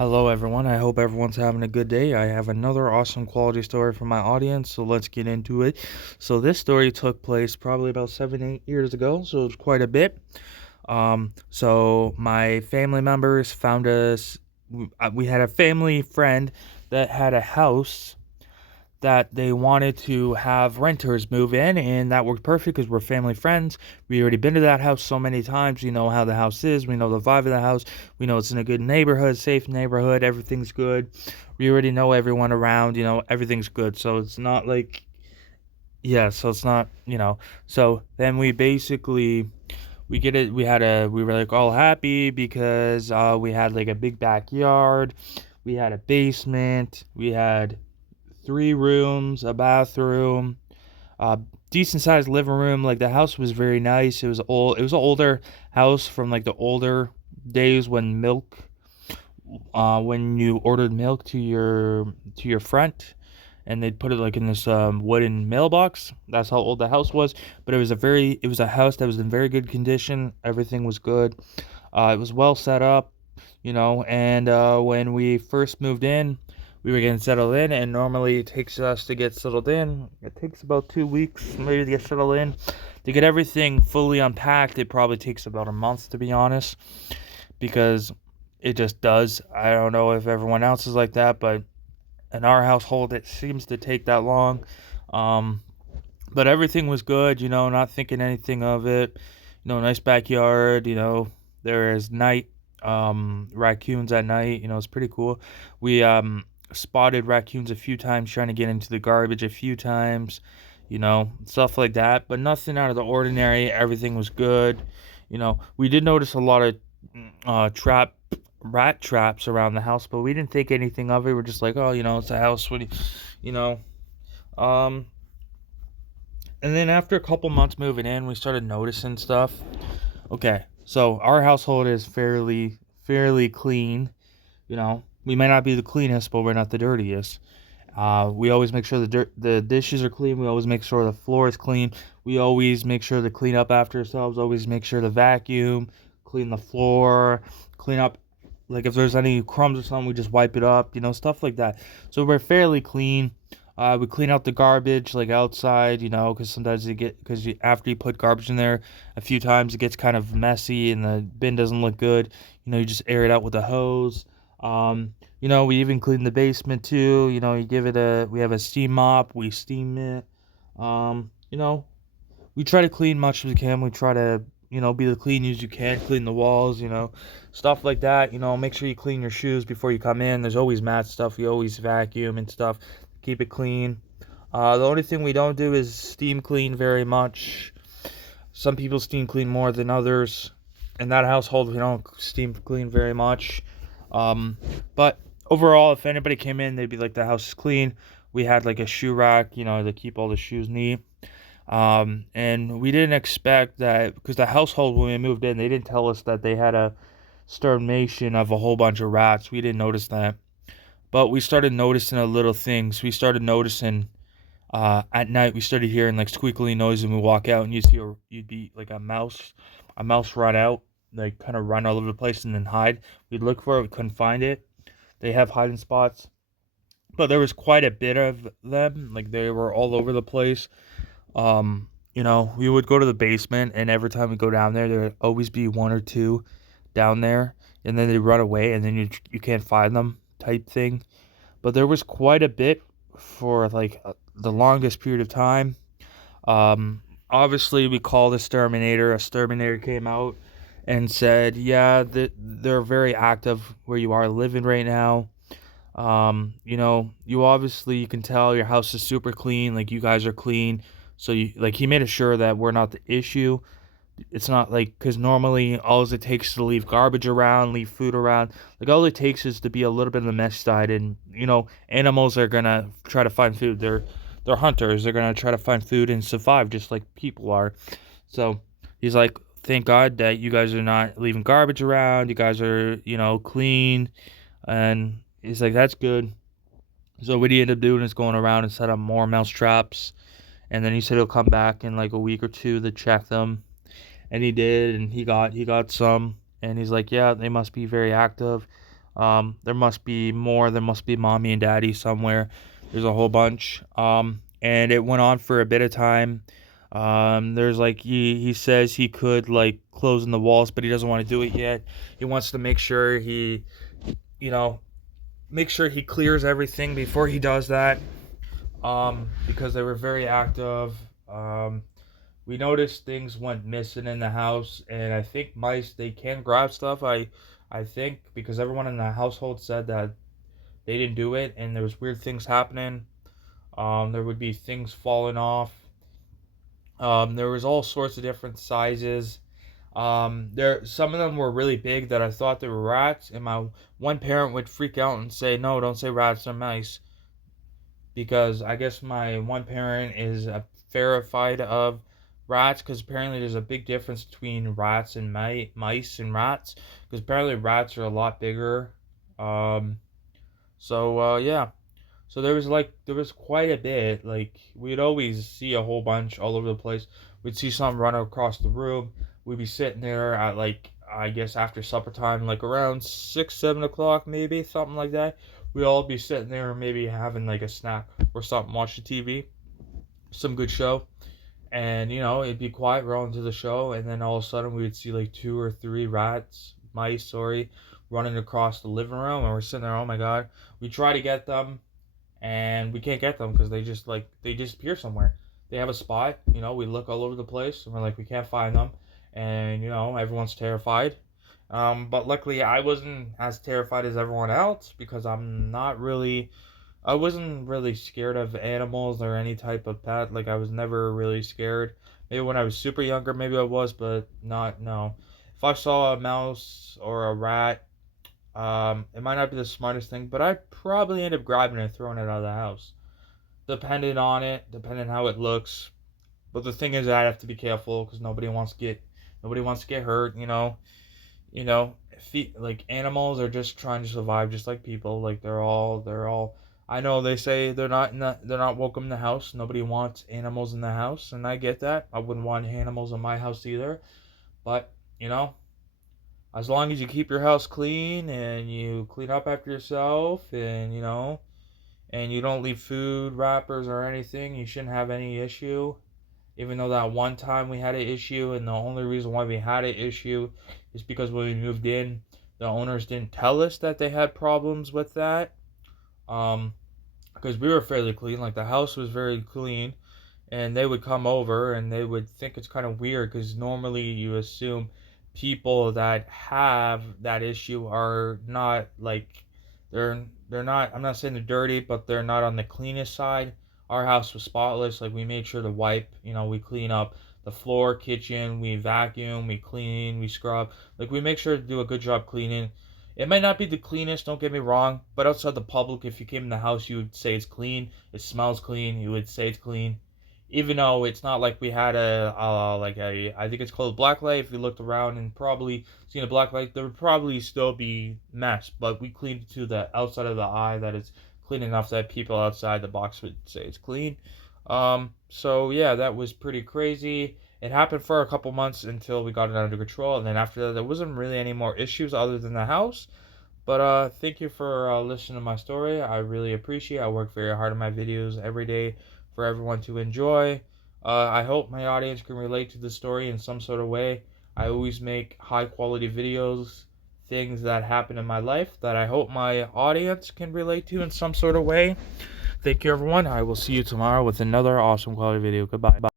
Hello, everyone. I hope everyone's having a good day. I have another awesome quality story for my audience, so let's get into it. So, this story took place probably about 7, 8 years ago, so it's quite a bit. So my family members found us. We had a family friend that had a house that they wanted to have renters move in, and that worked perfect because we're family friends. We already been to that house so many times. We know how the house is. We know the vibe of the house. We know it's in a good neighborhood, safe neighborhood. Everything's good. We already know everyone around. Everything's good. So it's not like, yeah. So it's not. So then we basically we get it. We were like all happy because we had like a big backyard. We had a basement. We had 3 rooms, a bathroom, uh, decent sized living room. Like the house was very nice. It was old. It was an older house from like the older days when you ordered milk to your front, and they'd put it like in this wooden mailbox. That's how old the house was. But it was a house that was in very good condition. Everything was good. It was well set up, and when we first moved in, we were getting settled in, and normally it takes us to get settled in. It takes about 2 weeks maybe to get settled in. To get everything fully unpacked, it probably takes about a month, to be honest, because it just does. I don't know if everyone else is like that, but in our household, it seems to take that long. Um, but everything was good, not thinking anything of it. Nice backyard, there is night raccoons at night, it's pretty cool. We spotted raccoons a few times trying to get into the garbage a few times, stuff like that, but nothing out of the ordinary. Everything was good. We did notice a lot of rat traps around the house, but we didn't think anything of it. We're just like, oh, it's a house. You know, um, and then after a couple months moving in, we started noticing stuff. Okay, so our household is fairly clean. We might not be the cleanest, but we're not the dirtiest. We always make sure the dishes are clean. We always make sure the floor is clean. We always make sure to clean up after ourselves. Always make sure to vacuum, clean the floor, clean up. Like if there's any crumbs or something, we just wipe it up. Stuff like that. So we're fairly clean. We clean out the garbage like outside, because sometimes after you put garbage in there a few times, it gets kind of messy and the bin doesn't look good. You just air it out with a hose. We even clean the basement too. We have a steam mop, we steam it. Um, you know, we try to clean much as we can. We try to, be the clean as you can, clean the walls, stuff like that. Make sure you clean your shoes before you come in. There's always mat stuff. We always vacuum and stuff. Keep it clean. The only thing we don't do is steam clean very much. Some people steam clean more than others. In that household, we don't steam clean very much. Um, but overall, if anybody came in, they'd be like, the house is clean. We had like a shoe rack, to keep all the shoes neat. And we didn't expect that because the household, when we moved in, they didn't tell us that they had a starvation of a whole bunch of rats. We didn't notice that. But we started noticing the little things. We started noticing at night, we started hearing like squeaky noise, and we walk out, and you'd be like a mouse run out, like kind of run all over the place and then hide. We'd look for it, we couldn't find it. They have hiding spots, but there was quite a bit of them. Like they were all over the place. We would go to the basement, and every time we go down there, there would always be one or two down there, and then they run away, and then you can't find them, type thing. But there was quite a bit for like the longest period of time. Obviously, we called a exterminator. A exterminator came out and said, "Yeah, they're very active where you are living right now. You can tell your house is super clean. Like you guys are clean. So he made sure that we're not the issue. It's not like because normally all it takes is to leave garbage around, leave food around. Like all it takes is to be a little bit on the mesh side, and animals are gonna try to find food. They're hunters. They're gonna try to find food and survive just like people are. So he's like, thank God that you guys are not leaving garbage around. You guys are clean, and he's like, that's good. So what he ended up doing is going around and set up more mouse traps, and then he said he'll come back in like a week or two to check them, and he did, and he got some, and he's like, yeah, they must be very active. There must be more. There must be mommy and daddy somewhere. There's a whole bunch. And it went on for a bit of time. There's like he says he could like close in the walls, but he doesn't want to do it yet. He wants to make sure you know, make sure he clears everything before he does that. Because they were very active. We noticed things went missing in the house, and I think mice they can grab stuff. I think because everyone in the household said that they didn't do it, and there was weird things happening. There would be things falling off. There was all sorts of different sizes. There some of them were really big that I thought they were rats, and my one parent would freak out and say, "No, don't say rats, they're mice." Because I guess my one parent is terrified of rats because apparently there's a big difference between rats and mice and rats because apparently rats are a lot bigger. Um, yeah. So there was quite a bit. Like we'd always see a whole bunch all over the place. We'd see some run across the room. We'd be sitting there at like I guess after supper time, like around 6, 7 o'clock maybe something like that. We'd all be sitting there maybe having like a snack or something, watching TV, some good show, and it'd be quiet. We're all into the show, and then all of a sudden we would see like 2 or 3 mice, sorry, running across the living room, and we're sitting there. Oh my god! We try to get them and we can't get them because they disappear somewhere. They have a spot, we look all over the place and we're like we can't find them, and everyone's terrified. But luckily I wasn't as terrified as everyone else because I wasn't really scared of animals or any type of pet. Like I was never really scared. Maybe when I was super younger, maybe I was, but not no. If I saw a mouse or a rat, it might not be the smartest thing, but I'd probably end up grabbing it and throwing it out of the house. Depending how it looks. But the thing is, I have to be careful because nobody wants to get hurt. You know, like animals are just trying to survive, just like people. Like they're all. I know they say they're not welcome in the house. Nobody wants animals in the house, and I get that. I wouldn't want animals in my house either. But you know, as long as you keep your house clean and you clean up after yourself and and you don't leave food wrappers or anything, you shouldn't have any issue. Even though that one time we had an issue, and the only reason why we had an issue is because when we moved in, the owners didn't tell us that they had problems with that. Um, because we were fairly clean, like the house was very clean, and they would come over and they would think it's kind of weird because normally you assume people that have that issue are not like they're not, I'm not saying they're dirty, but they're not on the cleanest side. Our house was spotless. Like we made sure to wipe, we clean up the floor, kitchen, we vacuum, we clean, we scrub. Like we make sure to do a good job cleaning. It might not be the cleanest, don't get me wrong, but outside the public, if you came in the house, you would say it's clean. It smells clean. You would say it's clean, even though it's not like we had I think it's called a black light. If you looked around and probably seen a black light, there would probably still be mess, but we cleaned it to the outside of the eye that it's clean enough that people outside the box would say it's clean. So yeah, that was pretty crazy. It happened for a couple months until we got it under control, and then after that there wasn't really any more issues other than the house. But thank you for listening to my story. I really appreciate it. I work very hard on my videos every day for everyone to enjoy. I hope my audience can relate to the story in some sort of way. I always make high quality videos, things that happen in my life that I hope my audience can relate to in some sort of way. Thank you, everyone. I will see you tomorrow with another awesome quality video. Goodbye.